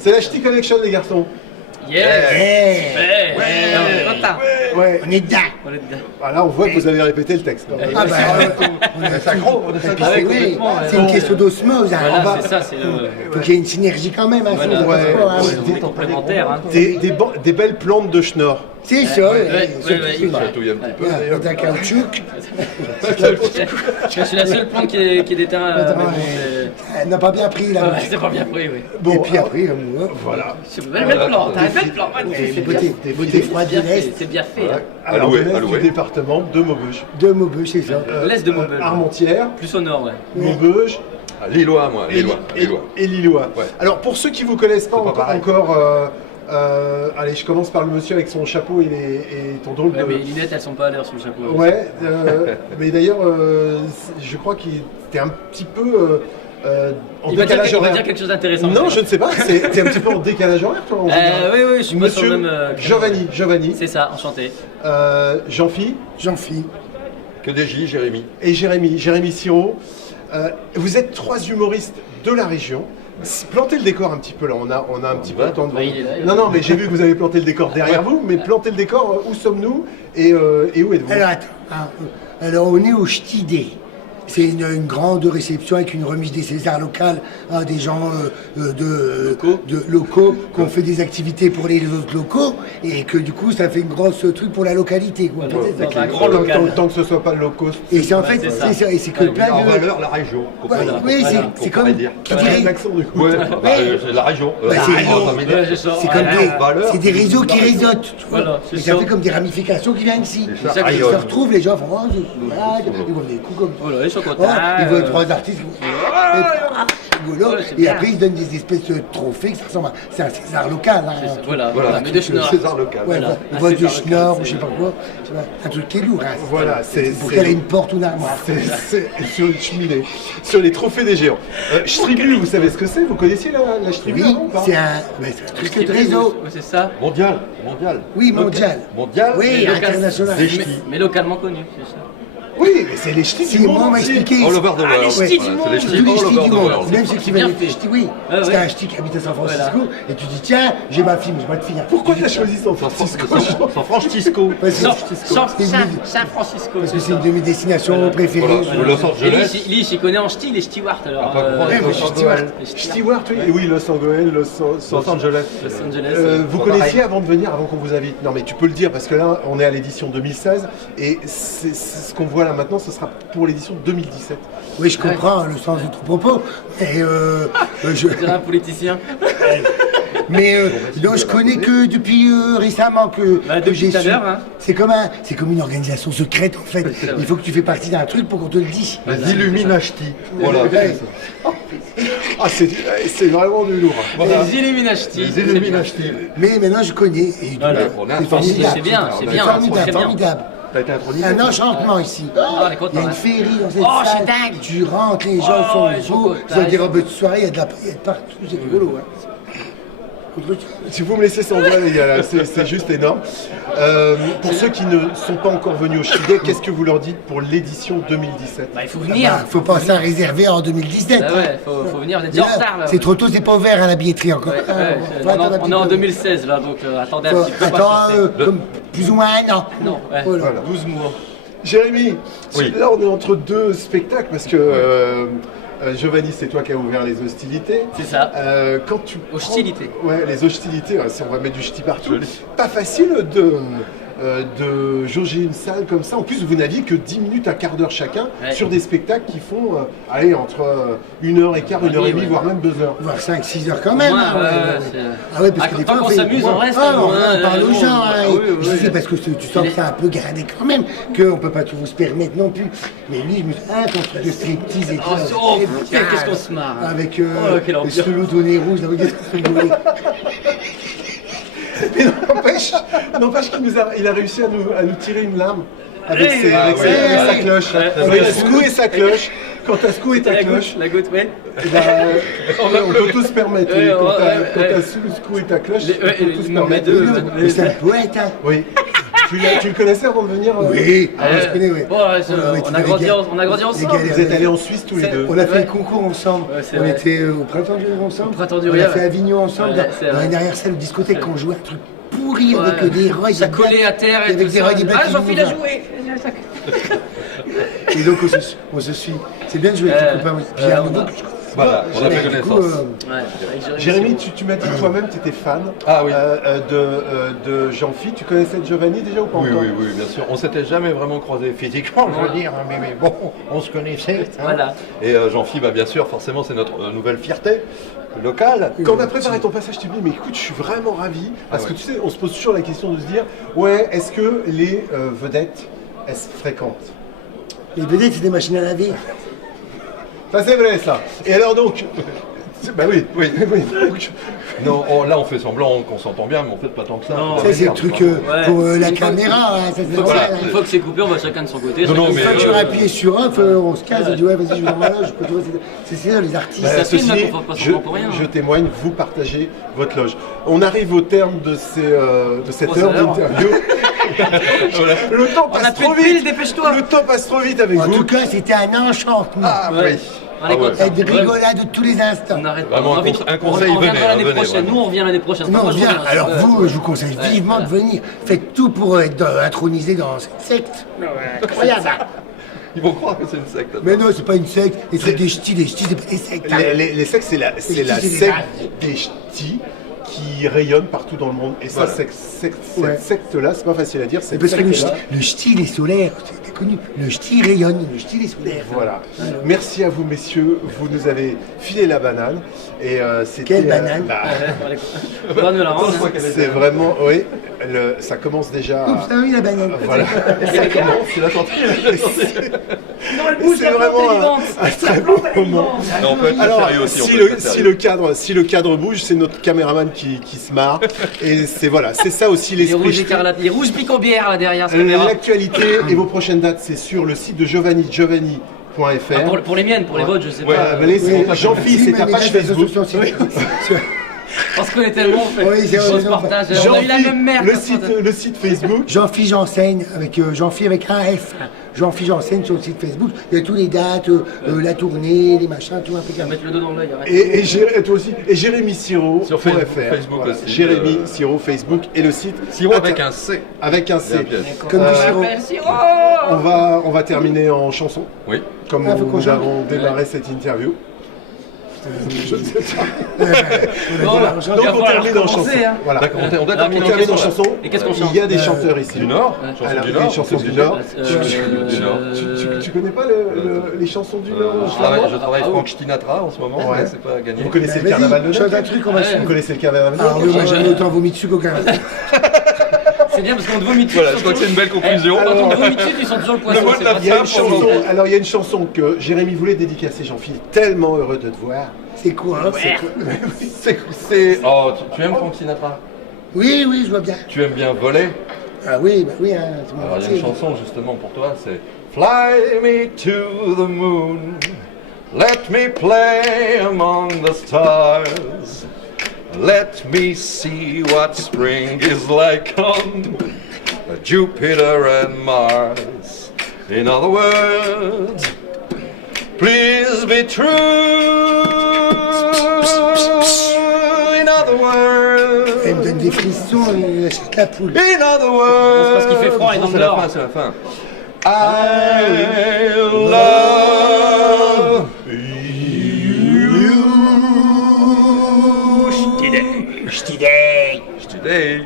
C'est la Ch'ti Collection, les garçons. Yes. Ouais. On est content. Ouais. On est dedans. On est dedans. Ah, là, on voit que vous avez répété le texte. Ah bah, on est synchro, on est Et puis synchro. c'est Ouais, oui, complètement, c'est une question d'osmose. Hein. Voilà, On va- c'est ça, c'est faut qu'il y ait une synergie quand même. Hein, voilà, sinon, ça passe pas, hein. on est complémentaires. Hein. Des belles plantes de schnorr. C'est ça. ouais, c'est ouais, tout. ouais. Chatouille un petit peu. Ouais, d'ailleurs. un caoutchouc. Je suis la seule plante qui est d'éteint. Attends, Mais bon, ouais. Elle n'a pas bien pris là. ouais, c'est pas bien pris, oui. Bon, Et puis après, voilà. C'est une belle plante, hein, belle plante. des beautés froides de bien fait, l'Est. c'est bien fait. Hein. Alors, Alloué, de l'est alloué. du département de Maubeuge. De Maubeuge, c'est ça. L'Est de Maubeuge. Armentières, Plus au nord, ouais. Maubeuge Ah, Lillois, moi, et, Lillois. et- Lillois. et Lillois. Ouais. Alors, pour ceux qui ne vous connaissent pas C'est pas pareil. encore, allez, je commence par le monsieur avec son chapeau et ton drôle Ouais, de... mais les lunettes, elles sont pas à l'heure sur le chapeau. Ouais, mais d'ailleurs, je crois qu'il était un petit peu en Il va décalage dire horaire. quelque chose d'intéressant. Non, je ne sais pas, t'es un petit peu en décalage horaire, toi, en général. Oui, oui, je suis pas sur le Monsieur même. Giovanni, C'est ça, enchanté. Jean-Phi Jean-Philippe. Que des J, Jérémy. et Jérémy Siro. Vous êtes trois humoristes de la région. Plantez le décor un petit peu là, on a un petit peu de temps devant Bah, nous. il est là, il est Non, là. non, mais j'ai vu que vous avez planté le décor derrière vous, mais plantez le décor, où sommes-nous et où êtes-vous? Alors attends. Hein. Alors on est au Ch'tidé. C'est une grande réception avec une remise des Césars locales à des gens locaux qui ont fait des activités pour les autres locaux et que du coup ça fait une grosse truc pour la localité. Quoi. Voilà. C'est ça Dans qui- un grand local. Tant que ce soit pas le low cost. Et c'est en Ouais, fait, c'est ça. c'est ça, et c'est que En plein de. valeur, la région. Ouais, oui, c'est pourrait comme. dire. Qui J'ai dirait. un accent du coup. Ouais, c'est la région. Bah, c'est- Ouais, je sors. C'est comme Ouais, des, valeur. c'est des réseaux qui réseautent, tu vois. Voilà, c'est et ça ça. fait comme des ramifications qui viennent ici. C'est ça, Ils rayonne. se retrouvent, les gens font oh, c'est malade, ils vont des coups comme Voilà, ils sont oh, contents. ils voient trois artistes, ils vont, rigolo, Ouais, c'est et bien. après ils se donnent des espèces de trophées, que ça ressemble à. C'est un César local. Hein, C'est ça, un truc. Voilà, Voilà, voilà, mais de Schnorr. César local. Ouais, Voilà. une Un voix de César Schnorr local, ou je sais pas quoi. Tu vois, un truc qui est lourd. Hein. Voilà, c'est Pour caler une porte ou une armoire. c'est sur une cheminée, sur les trophées des géants. Stribu, vous savez ce que c'est? Vous connaissiez la Stribu Oui, avant ou pas? c'est un truc de réseau. Ouais, c'est ça. Mondial. Oui, mondial. Mondial. Oui, local. international. Des Mais, ch'tis. mais localement connu, c'est ça. Oui, mais c'est les ch'tis Si du moi on monde m'a entier. expliqué. All over the world. les ch'tis du Voilà, monde. c'est les Tous ch'tis les all ch'tis over du the monde, world. même ceux qui bien veulent fait. des ch'tis, oui. Ouais, Parce ouais. qu'un ch'ti qui habite à San Francisco, et tu dis tiens, j'ai ma fille, mais j'ai pas de fille. Pourquoi tu as choisi San Francisco? San Francisco. Parce que San c'est San Francisco. parce que c'est ça. une de mes destinations préférées. Voilà, Los Et lui, Angeles. il s'y connaît en ch'ti, les ch'tiwards alors. Ah, pas grand- Ouais, mais Los Stewart. Angeles. les ch'tis- Stewart, oui, oui, Los Angeles, Los Angeles. Los Angeles. Vous Pas connaissiez pareil. avant de venir, avant qu'on vous invite? Non mais tu peux le dire parce que là on est à l'édition 2016 et c'est ce qu'on voit là maintenant, ce sera pour l'édition 2017. Oui, je comprends le sens de ton propos. Et Je dirais un politicien. non, je connais que depuis récemment que, Bah, que depuis j'ai tout à su. l'heure, hein. C'est comme une organisation secrète en fait. C'est ça, ouais. Il faut que tu fais partie d'un truc pour qu'on te le dise. Les Illuminati. Voilà. Ouais. Ah c'est vraiment du lourd. Les Illuminati. Les Illuminati. Mais maintenant je connais. Et Voilà. On a un c'est formidable. C'est bien, c'est bien, Formidable, c'est très bien. formidable. T'as été intronisé. Un enchantement ici. on est content, Il y a une hein. féerie dans cette Oh, salle. c'est dingue. Tu rentres, les gens Oh, ils sont sont beaux. contents, Ils ont des ils sont- robes de soirée, il y a de la paillette partout. C'est rigolo. Hein. Si vous me laissez sans voix les gars, là, c'est juste énorme. Pour ceux qui ne sont pas encore venus au Chidé, qu'est-ce que vous leur dites pour l'édition 2017? Bah, il faut Ah venir. bah, faut penser à réserver en 2017. Ah ouais, faut venir, vous êtes déjà en retard là. C'est trop tôt, c'est pas ouvert à la billetterie encore. Ouais, Ah, ouais, faut on, attendre un on petit est en peu. 2016 là, donc attendez un Faut- petit peu. Attends, patientez. comme plus ou moins un an. Non, ouais. Voilà. 12 mois. Jérémy, Oui. là on est entre deux spectacles parce que Giovanni, c'est toi qui as ouvert les hostilités. C'est ça. Quand tu Hostilités. Ouais, les hostilités, si on va mettre du ch'ti partout. Pas facile de jauger une salle comme ça. En plus, vous n'aviez que 10 minutes, un quart d'heure chacun Ouais. sur des spectacles qui font allez, entre 1h15, 1h30, Ouais. voire même 2 heures. Voire 5-6 heures quand même. Ouais, hein, ouais, ouais. c'est- Ah ouais, parce que Ah, des tant fois, qu'on fait- s'amuse, on reste, Ah, on hein, parle aux on- gens. hein, ah et oui, oui, je oui. sais parce que tu sens que c'est un peu gradé quand même, qu'on peut pas tout se permettre non plus. Mais lui, je me suis dit, ton truc de striptease et tout. Oh, c'est putain, bien. qu'est-ce qu'on se marre. Avec Oh, quelle les ambiance. cheveux au nez rouge, là, regarde, rigoler. Mais n'empêche qu'il a réussi à nous tirer une larme avec, Ouais, avec ouais, sa ouais. cloche. Ouais, Quand ouais. il a secoué sa cloche, quand t'as secoué ta La cloche, goutte, la goutte, ouais. eh ben, on peut tous se permettre. Ouais, Quand ouais, t'as ouais. secoué ta cloche, Ouais, on peut tous se non, mais permettre. deux. Mais c'est un poète, hein. Oui. Tu le connaissais avant de venir Oui, on se connaît, oui. Bon, on a grandi ensemble. Les gars, Vous êtes allés en Suisse tous les deux. On a fait Ouais. le concours ensemble. Ouais, c'est On vrai. était au Printemps du Rire ensemble. Au Printemps du On Rire, a fait ouais. Avignon ensemble. Ouais, c'est dans vrai. une arrière-salle de discothèque, Ouais. quand on jouait un truc pourri Ouais. avec des rois. Ça collait à terre et avec tout des ça. rois, des Ah, bâtiments. Jean-Philippe a joué. Et donc on se suit. C'est bien de jouer avec les copains. Puis il y a un nouveau que je connais. Voilà, on a fait Du coup, connaissance. Ouais, avec Jérémy, c'est tu m'as dit que toi-même tu étais fan Ah oui. de Jean-Phi. Tu connaissais Giovanni déjà ou pas Oui, encore oui, oui, bien sûr. On s'était jamais vraiment croisés physiquement, je veux dire, mais bon, on se connaissait. hein. Voilà. Et Jean-Philippe, bah, bien sûr, forcément, c'est notre nouvelle fierté locale. Quand on a préparé ton passage, je t'ai dit, mais écoute, je suis vraiment ravi. Parce Ah que ouais. tu sais, on se pose toujours la question de se dire, ouais, est-ce que les vedettes, elles se fréquentent? Les vedettes, c'est des machines à laver. Ça, c'est vrai, ça. Et alors donc, bah oui, Oui. oui. Donc, Non, là, on fait semblant qu'on s'entend bien, mais en fait, pas tant que ça. Non. Ça, c'est le truc Ouais. pour la Une fois- caméra. Hein, ça, c'est Une fois, normal, une hein. fois que c'est coupé, on va chacun de son côté. Non, non, chacun de mais, Une fois son que côté. j'aurais appuyé sur off, on se casse, on dit ouais, vas-y, je vais dans ma loge. C'est ça, les artistes. Ça ceci filme, dit, qu'on fasse pas semblant pour rien, hein. je témoigne, vous partagez votre loge. On arrive au terme de cette 3 heure heures. d'interview. Le temps On a passe plus trop de piles, vite. dépêche-toi. Le temps passe trop vite avec En vous. tout cas, c'était un enchantement. Ah Ouais. oui. On est Ah ouais. content. Avec des rigolades de tous les instants. On arrête pas. Vraiment, On a envie de- un conseil, on reviendra venez, l'année venez, prochaine. vraiment. Nous, on revient l'année prochaine. Non, Moi, je viens. reviens. Alors Ouais. vous, je vous conseille Ouais, vivement voilà. de venir. Faites tout pour être intronisé dans cette secte. Incroyable. Ils vont croire que c'est une secte. Mais non, c'est pas une secte. Les trucs des ch'tis, c'est pas des sectes. Les sectes, c'est la ch'tis, c'est des secte nazis. des ch'tis qui rayonne partout dans le monde. Et ça, Voilà. cette Ouais. secte-là, c'est pas facile à dire. C'est Cette parce que secte-là, le ch'ti, il est solaire. C'est connu. Le ch'ti il rayonne. Le ch'ti, il est solaire. voilà. Merci à vous, messieurs. Vous nous avez filé la banane. Et c'était. Quelle banane Bonne de la rendre. C'est vraiment, oui, ça commence déjà. Oups, ah oui, la banane. Voilà. Tu l'as senti C'est vraiment un très beau moment. Non, on peut être très Alors, sérieux aussi. on si peut être le, très si, sérieux. le cadre bouge, c'est notre caméraman qui se marre. Et c'est voilà, c'est ça aussi Les rouges l'esprit. écarlates, les rouges piquent en bière là derrière cette caméra. L'actualité et vos prochaines dates, c'est sur le site de Giovanni, giovanni.fr. Ah, pour les miennes, pour les vôtres, je sais Ouais, pas. Jean-Philippe, c'est ta page Facebook. Parce qu'on est tellement fait. Oui, c'est vrai, on se non, partage. On a eu la même merde. le site Facebook. Jean-Philippe Janssaigne, avec Jean-Philippe avec un F. Jean-Philippe Janssaigne sur le site Facebook. Il y a tous les dates, la tournée, les machins, tout On va impeccable. mettre le dos dans l'œil. arrête. Et toi aussi. Et Jérémy Siro. Sur Facebook aussi, Jérémy Siro, Facebook. Et le site. Siro avec un C. Avec un Bien, C. bien. Comme du On sirop. m'appelle Siro. On va terminer en chanson. Oui. Comme Ah, faut qu'on nous chante. avons démarré cette interview. Je ne sais pas. Bon, Donc il va on falloir termine en recommencer, chanson. hein. Voilà. D'accord, on doit Ah, On mais termine en qu'est-ce qu'on- chanson. Et qu'est-ce qu'on chante Il y a des chanteurs ici. Du Nord. Chanson Alors, du des Nord. chansons qu'est-ce du que Nord. Du Nord. Tu connais pas les chansons du Nord Je travaille Ah, Franck Sinatra en ce moment, Ouais. mais c'est pas gagné. Vous connaissez le Vas-y, carnaval de chante Nord un truc, on va Ouais. suivre. Vous connaissez le carnaval de Ah Nord oui, moi j'en ai autant vomi dessus qu'aucun reste. C'est bien parce qu'on te vomit dessus. Voilà, je crois que c'est une belle conclusion. Quand on te vomit dessus, tu sens toujours le poisson. mot de c'est la pas Il y a ça. une chanson, alors il y a une chanson que Jérémy voulait dédicacer, Jean-Philippe, tellement heureux de te voir. C'est quoi, hein, c'est quoi Oh, tu aimes Franck Sinatra? Oui, oui, je vois bien. Tu aimes bien voler? Ah oui, bah oui, hein, c'est mon Alors il y a métier. une chanson justement pour toi, c'est Fly me to the moon, let me play among the stars, let me see what spring is like on Jupiter and Mars. In other words, please be true. In other Elle me words. donne des frissons, elle achète la poule. In other words. C'est parce qu'il fait froid et dans C'est le la nord. fin, c'est la fin. I love you. Je t'idée. Je t'ai dit.